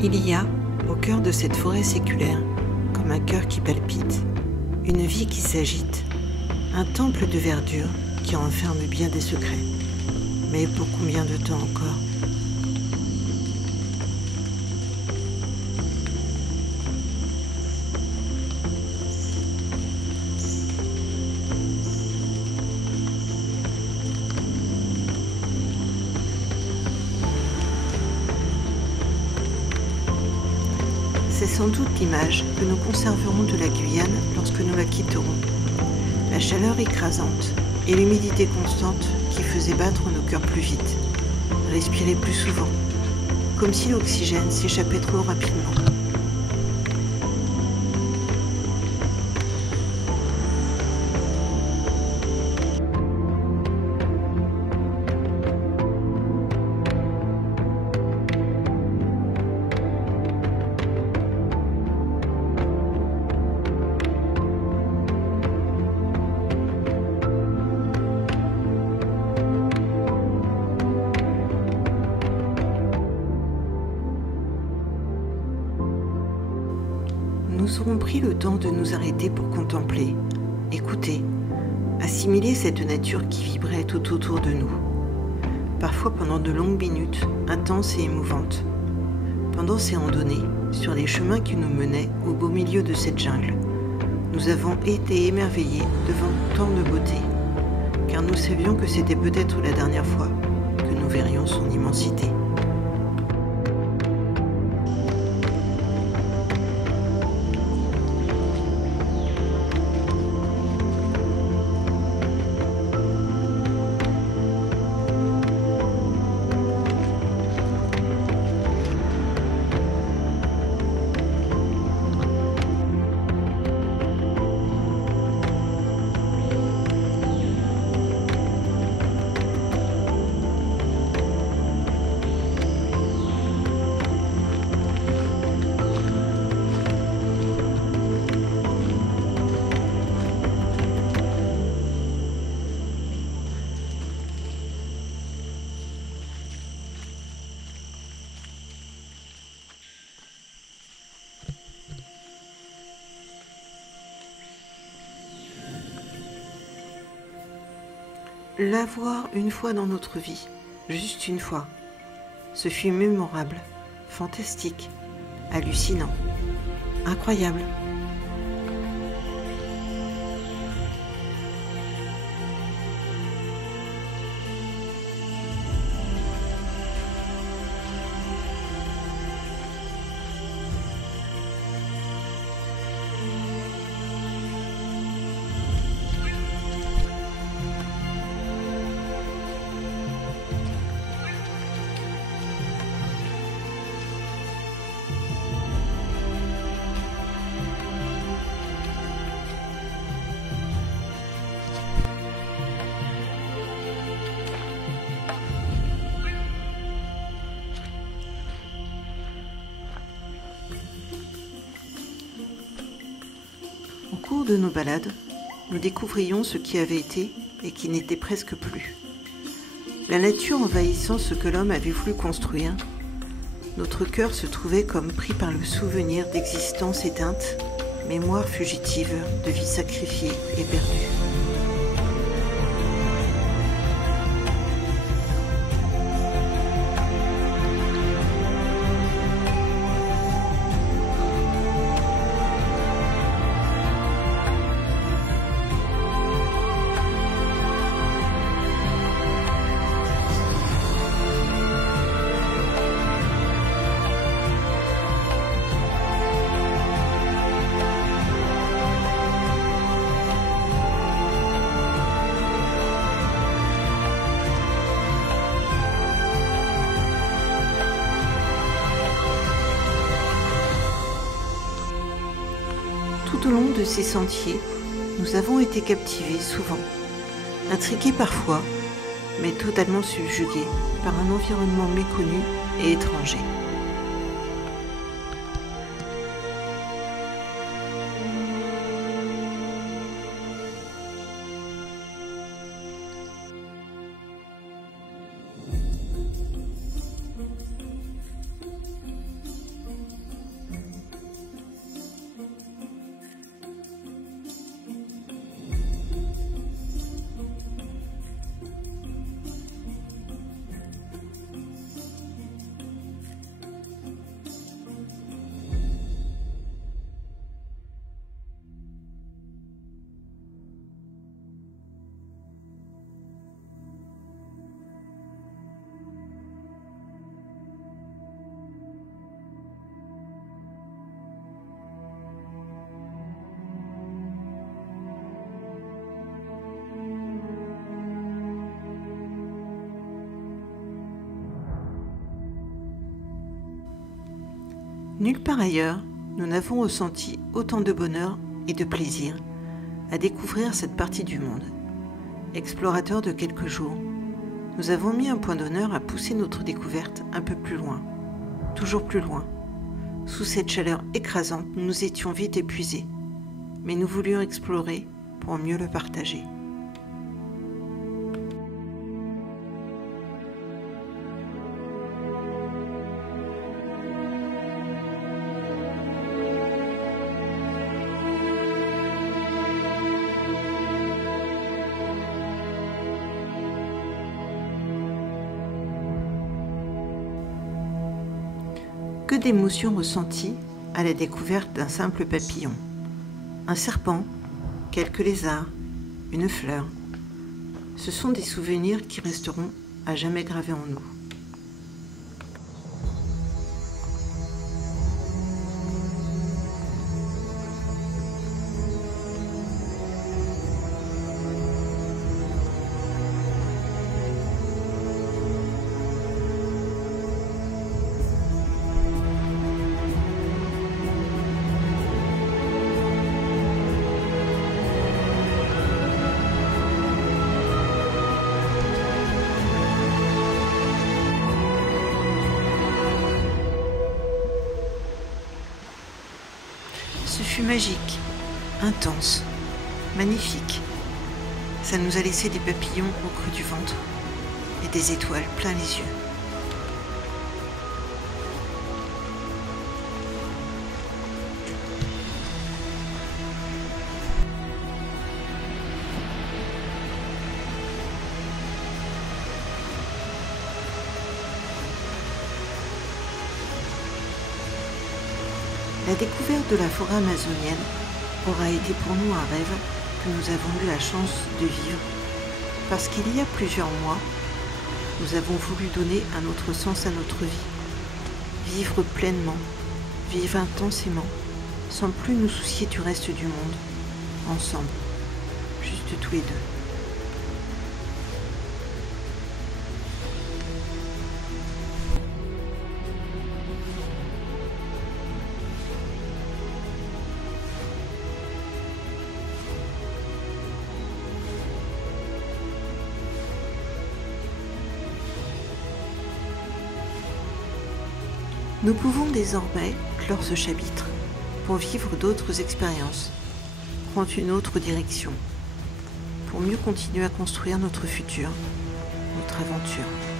Il y a, au cœur de cette forêt séculaire, comme un cœur qui palpite, une vie qui s'agite, un temple de verdure qui renferme bien des secrets. Mais pour combien de temps encore ? C'est sans doute l'image que nous conserverons de la Guyane lorsque nous la quitterons. La chaleur écrasante et l'humidité constante qui faisaient battre nos cœurs plus vite, respirer plus souvent, comme si l'oxygène s'échappait trop rapidement. Nous aurons pris le temps de nous arrêter pour contempler, écouter, assimiler cette nature qui vibrait tout autour de nous. Parfois pendant de longues minutes, intenses et émouvantes. Pendant ces randonnées, sur les chemins qui nous menaient au beau milieu de cette jungle, nous avons été émerveillés devant tant de beauté, car nous savions que c'était peut-être la dernière fois que nous verrions son immensité. La voir une fois dans notre vie, juste une fois, ce fut mémorable, fantastique, hallucinant, incroyable. Au cours de nos balades, nous découvrions ce qui avait été et qui n'était presque plus. La nature envahissant ce que l'homme avait voulu construire, notre cœur se trouvait comme pris par le souvenir d'existence éteinte, mémoire fugitive de vie sacrifiée et perdue. Tout au long de ces sentiers, nous avons été captivés souvent, intrigués parfois, mais totalement subjugués par un environnement méconnu et étranger. Nulle part ailleurs, nous n'avons ressenti autant de bonheur et de plaisir à découvrir cette partie du monde. Explorateurs de quelques jours, nous avons mis un point d'honneur à pousser notre découverte un peu plus loin, toujours plus loin. Sous cette chaleur écrasante, nous étions vite épuisés, mais nous voulions explorer pour mieux le partager. Que d'émotions ressenties à la découverte d'un simple papillon, un serpent, quelques lézards, une fleur. Ce sont des souvenirs qui resteront à jamais gravés en nous. Ce fut magique, intense, magnifique. Ça nous a laissé des papillons au creux du ventre et des étoiles plein les yeux. La découverte de la forêt amazonienne aura été pour nous un rêve que nous avons eu la chance de vivre parce qu'il y a plusieurs mois, nous avons voulu donner un autre sens à notre vie. Vivre pleinement, vivre intensément, sans plus nous soucier du reste du monde, ensemble, juste tous les deux. Nous pouvons désormais clore ce chapitre pour vivre d'autres expériences, prendre une autre direction, pour mieux continuer à construire notre futur, notre aventure.